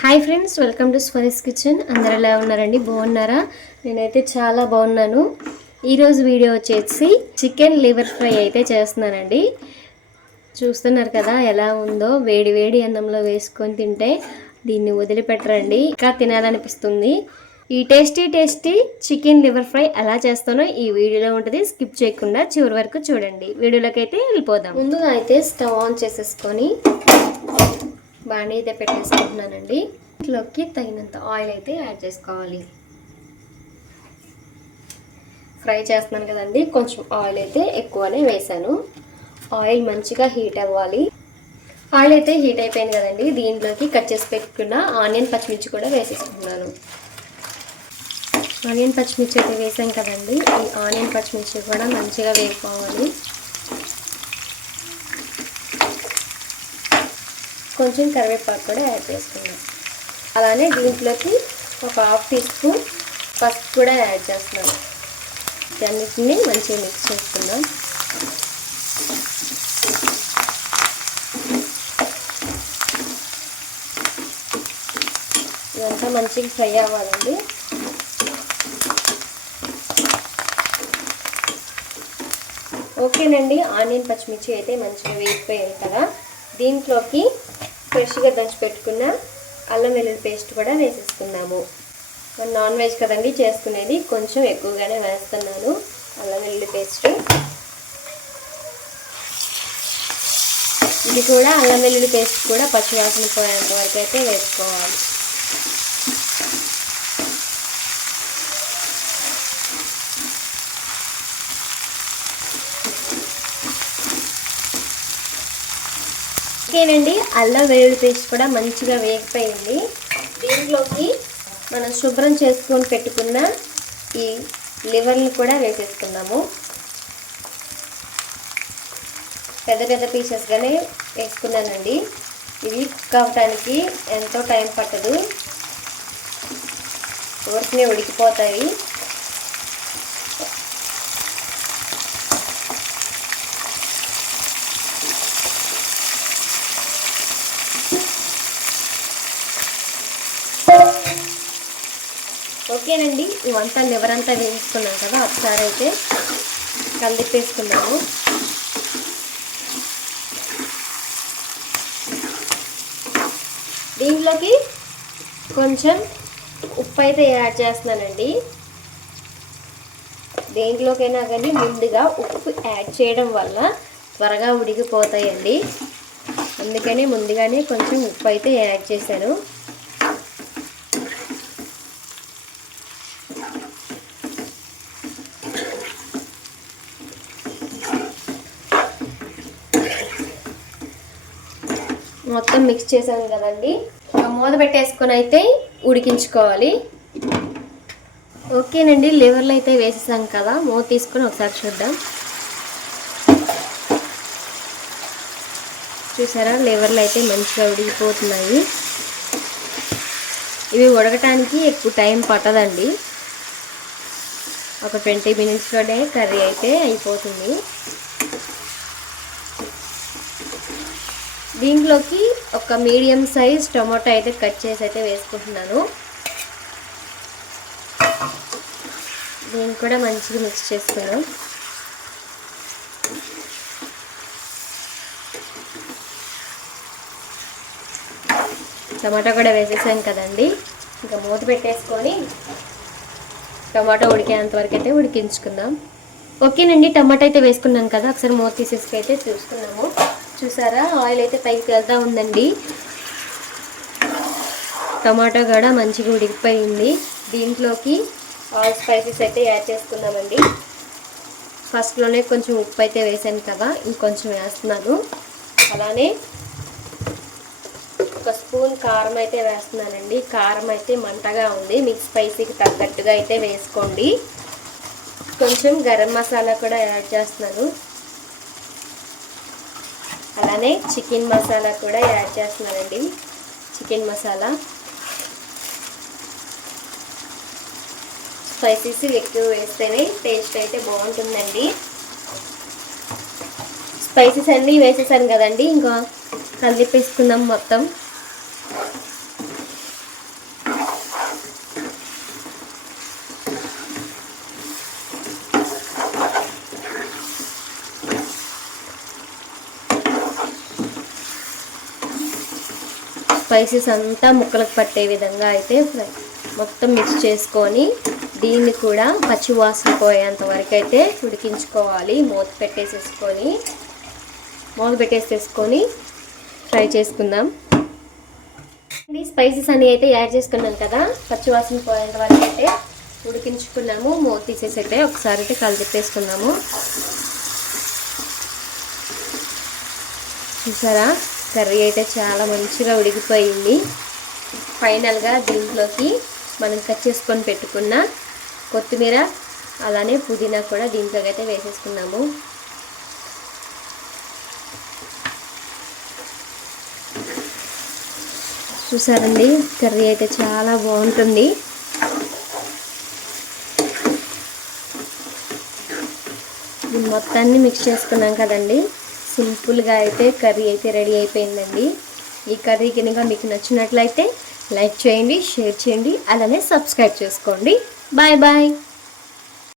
Hi friends, welcome to Swari's kitchen. అందరు ఎలా ఉన్నారండి? బాగున్నారా? నేనైతే చాలా బాగున్నాను. ఈరోజు వీడియో వచ్చేసి చికెన్ లివర్ ఫ్రై అయితే చేస్తున్నానండి. చూస్తున్నారు కదా ఎలా ఉందో. వేడి వేడి అన్నంలో వేసుకొని తింటే దీన్ని వదిలిపెట్టరండి, ఇంకా తినాలనిపిస్తుంది. ఈ టేస్టీ చికెన్ లివర్ ఫ్రై ఎలా చేస్తానో ఈ వీడియోలో ఉంటుంది. స్కిప్ చేయకుండా చివరి వరకు చూడండి. వీడియోలోకి అయితే వెళ్ళిపోదాం. ముందుగా అయితే స్టవ్ ఆన్ చేసేసుకొని బాణీ అయితే పెట్టేసుకుంటున్నానండి. ఇంట్లోకి తగినంత ఆయిల్ అయితే యాడ్ చేసుకోవాలి. ఫ్రై చేస్తున్నాను కదండి, కొంచెం ఆయిల్ అయితే ఎక్కువనే వేసాను. ఆయిల్ మంచిగా హీట్ అవ్వాలి. ఆయిల్ అయితే హీట్ అయిపోయింది కదండి, దీంట్లోకి కట్ చేసి పెట్టుకున్న ఆనియన్ పచ్చిమిర్చి కూడా వేసేసుకున్నాను. ఆనియన్ పచ్చిమిర్చి అయితే వేసాం కదండి, ఈ ఆనియన్ పచ్చిమిర్చి కూడా మంచిగా వేసుకోవాలి. కొంచెం కరివేపాకు కూడా యాడ్ చేసుకున్నాం. అలానే దీంట్లోకి ఒక హాఫ్ టీ స్పూన్ పసుపు కూడా యాడ్ చేస్తున్నాను. అన్నిటిని మంచిగా మిక్స్ చేసుకుందాం. ఇదంతా మంచిగా ఫ్రై అవ్వాలండి. ఓకేనండి, ఆనియన్ పచ్చిమిర్చి అయితే మంచిగా వేగిపోయాయి కదా, దీంట్లోకి ఫ్రెష్గా దంచి పెట్టుకున్న అల్లం వెల్లుల్లి పేస్ట్ కూడా వేసేసుకున్నాము. నాన్ వెజ్ కదండి చేసుకునేది, కొంచెం ఎక్కువగానే వేస్తున్నాను అల్లం వెల్లుల్లి పేస్ట్. ఇది కూడా అల్లం వెల్లుల్లి పేస్ట్ కూడా పచ్చివాసన పోయేంత వరకు అయితే వేసుకోవాలి. ఓకేనండి, అల్లం వెల్లుల్లి పేస్ట్ కూడా మంచిగా వేగిపోయింది. దీంట్లోకి మనం శుభ్రం చేసుకొని పెట్టుకున్న ఈ లివర్ని కూడా వేసేసుకున్నాము. పెద్ద పెద్ద పీసెస్గానే వేసుకున్నానండి. ఇవి కుక్ అవ్వటానికి ఎంతో టైం పట్టదు, ఊరికనే ఉడికిపోతాయి. ఓకేనండి, ఇవంతా లివర్ అంతా వేసుకున్నాం కదా, ఒకసారి అయితే కలిపేసుకున్నాము. దీంట్లోకి కొంచెం ఉప్పు అయితే యాడ్ చేస్తున్నానండి. దేంట్లోకైనా కానీ ముందుగా ఉప్పు యాడ్ చేయడం వల్ల త్వరగా ఉడికిపోతాయండి. అందుకని ముందుగానే కొంచెం ఉప్పు అయితే యాడ్ చేశాను. మొత్తం మిక్స్ చేసాను కదండి, మూత పెట్టేసుకొని అయితే ఉడికించుకోవాలి. ఓకేనండి, లివర్లు అయితే వేసేసాం కదా, మూత తీసుకొని ఒకసారి చూద్దాం. చూసారా, లివర్లు అయితే మంచిగా ఉడికిపోతున్నాయి. ఇవి ఉడకటానికి ఎక్కువ టైం పట్టదండి, ఒక 20 మినిట్స్లోనే కర్రీ అయితే అయిపోతుంది. దీంట్లోకి ఒక మీడియం సైజ్ టమాటో అయితే కట్ చేసి అయితే వేసుకుంటున్నాను. దీన్ని కూడా మంచిగా మిక్స్ చేసుకున్నాం. టమాటో కూడా వేసేసాం కదండి, ఇంకా మూత పెట్టేసుకొని టమాటో ఉడికేంత వరకు అయితే ఉడికించుకుందాం. ఓకేనండి, టమాటో అయితే వేసుకున్నాం కదా, ఒకసారి మూత తీసేసుకైతే చూసుకున్నాము. చూసారా, ఆయిల్ అయితే పైకి వెళ్తూ ఉందండి. టమాటో కూడా మంచిగా ఉడికిపోయింది. దీంట్లోకి ఆల్ స్పైసెస్ అయితే యాడ్ చేసుకుందామండి. ఫస్ట్లోనే కొంచెం ఉప్పు అయితే వేసాను కదా, ఇంకొంచెం వేస్తున్నాను. అలానే ఒక స్పూన్ కారం అయితే వేస్తున్నానండి. కారం అయితే మంటగా ఉంది, మీకు స్పైసీకి తగ్గట్టుగా అయితే వేసుకోండి. కొంచెం గరం మసాలా కూడా యాడ్ చేస్తున్నాను. అలానే చికెన్ మసాలా కూడా యాడ్ చేస్తున్నానండి. చికెన్ మసాలా స్పైసీస్ ఎక్కువ వేస్తేనే టేస్ట్ అయితే బాగుంటుందండి. స్పైసీస్ అన్నీ వేసేసాను కదండి, ఇంకా కలిపేసుకుందాం మొత్తం. స్పైసెస్ అంతా ముక్కలకు పట్టే విధంగా అయితే మొత్తం మిక్స్ చేసుకొని దీన్ని కూడా పచ్చి వాసన పోయేంత వరకు అయితే ఉడికించుకోవాలి. మూత పెట్టేసేసుకొని ఫ్రై చేసుకుందాం. స్పైసెస్ అన్నీ అయితే యాడ్ చేసుకున్నాం కదా, పచ్చి వాసన పోయేంత వరకు అయితే ఉడికించుకున్నాము. మూత తీసేసి అయితే ఒకసారి అయితే కలిపేసుకున్నాము. చూసారా, కర్రీ అయితే చాలా మంచిగా ఉడికిపోయింది. ఫైనల్గా దీంట్లోకి మనం కట్ చేసుకొని పెట్టుకున్న కొత్తిమీర అలానే పుదీనా కూడా దీంట్లోకి అయితే వేసేసుకున్నాము. చూసారండి, కర్రీ అయితే చాలా బాగుంటుంది. దీన్ని మొత్తాన్ని మిక్స్ చేసుకున్నాం కదండి. సింపుల్గా అయితే కర్రీ అయితే రెడీ అయిపోయిందండి. ఈ కర్రీ కనుక మీకు నచ్చినట్లయితే లైక్ చేయండి, షేర్ చేయండి, అలానే సబ్స్క్రైబ్ చేసుకోండి. Bye bye.